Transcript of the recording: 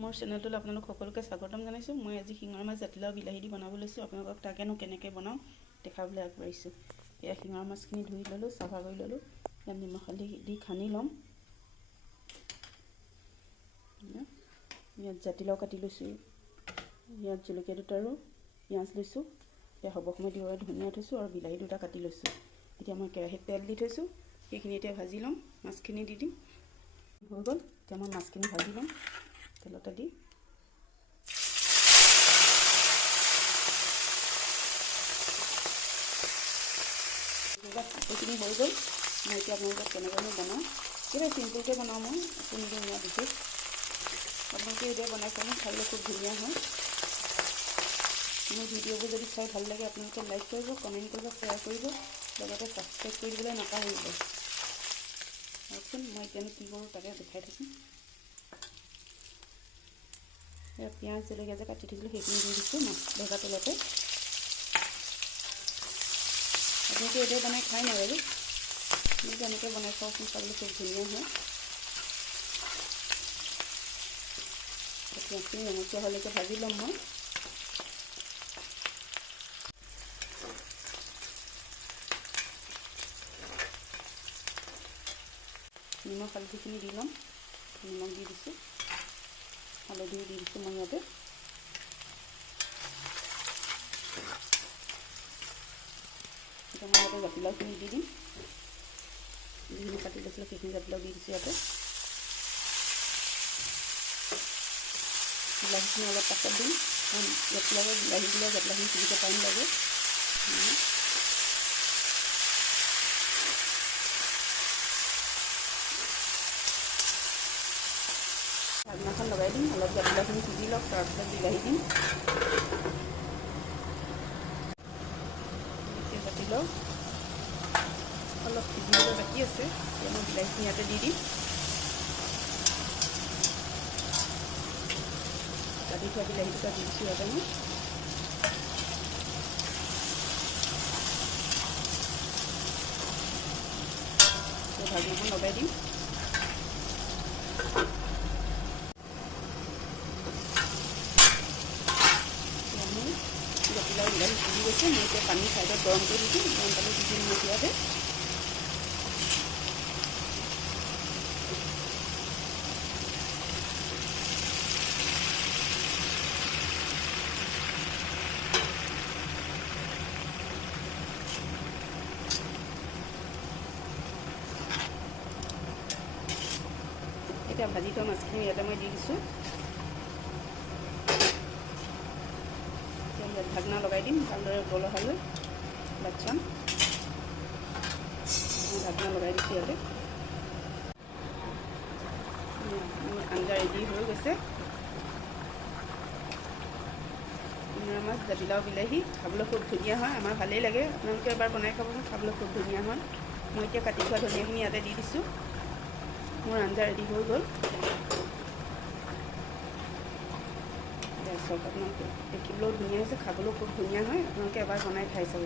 মোৰ চেনেলটোলৈ আপোনালোক সকলোকে স্বাগতম জনাইছোঁ। মই আজি শিঙৰা মাছ জাতিলাও বিলাহী দি বনাব লৈছোঁ। আপোনালোকক তাকেনো কেনেকৈ বনাওঁ দেখাবলৈ আগবাঢ়িছোঁ। এয়া শিঙৰা মাছখিনি ধুই ল'লোঁ, চাফা কৰি ল'লোঁ। ইয়াত নিমখ হালধি দি সানি ল'ম। ইয়াত জাতিলাও কাটি লৈছোঁ। ইয়াত জলকীয়া দুটা আৰু পিঁয়াজ লৈছোঁ। এতিয়া হ'ব সময় দিব ধনিয়া থৈছোঁ আৰু বিলাহী দুটা কাটি লৈছোঁ। এতিয়া মই কেৰাহীত তেল দি থৈছোঁ, সেইখিনি এতিয়া ভাজি ল'ম। মাছখিনি দি দিম। হৈ গ'ল। এতিয়া মই মাছখিনি ভাজি ল'ম তেলতে দি। এইখিনি হৈ গ'ল। মই এতিয়া আপোনালোকক কেনেকৈ বনাওঁ, একেবাৰে চিম্পুলকৈ বনাওঁ মই, একো নিদিওঁ ইয়াত বিশেষ। আপোনালোকে এতিয়া বনাই চাব, খাবলৈ খুব ধুনীয়া হয়। মোৰ ভিডিঅ'বোৰ যদি চাই ভাল লাগে আপোনালোকে লাইক কৰিব, কমেণ্ট কৰিব, শ্বেয়াৰ কৰিব, লগতে ছাবস্ক্ৰাইব কৰি দিবলৈ নাপাহৰিব। চাওকচোন মই এতিয়া কি কৰোঁ তাকে দেখাই থৈছোঁ। এয়া পিঁয়াজ জলকীয়া যে কাটি থৈছিলোঁ সেইখিনি দি দিছোঁ মাছ ভজা তেলতে। আপোনালোকে এতিয়া বনাই খাই নাই বাৰু, কিন্তু এনেকৈ বনাই চাওকচোন, খাবলৈ খুব ধুনীয়া হয়। পিঁয়াজখিনি ৰঙচুৱা হ'লেকে ভাজি ল'ম মই। নিমখ হালধিখিনি দি ল'ম। নিমখ দি দিছোঁ, হালধিও দি দিছোঁ মই ইয়াতে। এতিয়া মই ইয়াতে জাতিলাওখিনি দি দিম। যিখিনি কাটি লৈছিলোঁ সেইখিনি জাতিলাও দি দিছোঁ ইয়াতে। বিলাহীখিনি অলপ পাছত দিম। জাতিলাও বিলাহী দিলে জাতিলাওখিনি সিজিব টাইম লাগে। ঢাকনাখন লগাই দিম, অলপ জাতিলাওখিনি সিজি লওক, তাৰপিছত বিলাহী দিম। এতিয়া জাতিলাও অলপ সিজিবলৈ বাকী আছে, এতিয়া মই বিলাহীখিনি ইয়াতে দি দিম। কাটি থোৱা বিলাহী দুটা দি দিছোঁ ইয়াতে মই। ঢাকনাখন লগাই দিম। জাতিলাও বিলাহী সিজি গৈছে। মই এতিয়া পানী চাইডত গৰম কৰি দিছোঁ। গৰম পানী দি দিম মই ইয়াতে। এতিয়া ভাজি থোৱা মাছখিনি ইয়াতে মই দি দিছোঁ। ইয়াত ঢাকনা লগাই দিম, ভালদৰে উতলহালৈ ভাত চাম। মই ঢাকনা লগাই দিছোঁ ইয়াতে। মোৰ আঞ্জা ৰেডি হৈ গৈছে। শিঙৰা মাছ জাতিলাও বিলাহী খাবলৈ খুব ধুনীয়া হয়, আমাৰ ভালেই লাগে। আপোনালোকে এবাৰ বনাই খাবচোন, খাবলৈ খুব ধুনীয়া হয়। মই এতিয়া কাটি থোৱা ধনিয়াখিনি ইয়াতে দি দিছোঁ। মোৰ আঞ্জা ৰেডি হৈ গ'ল। চাওক আপোনালোকে দেখিবলৈও ধুনীয়া হৈছে, খাবলৈও খুব ধুনীয়া হয়। আপোনালোকে এবাৰ বনাই খাই চাব।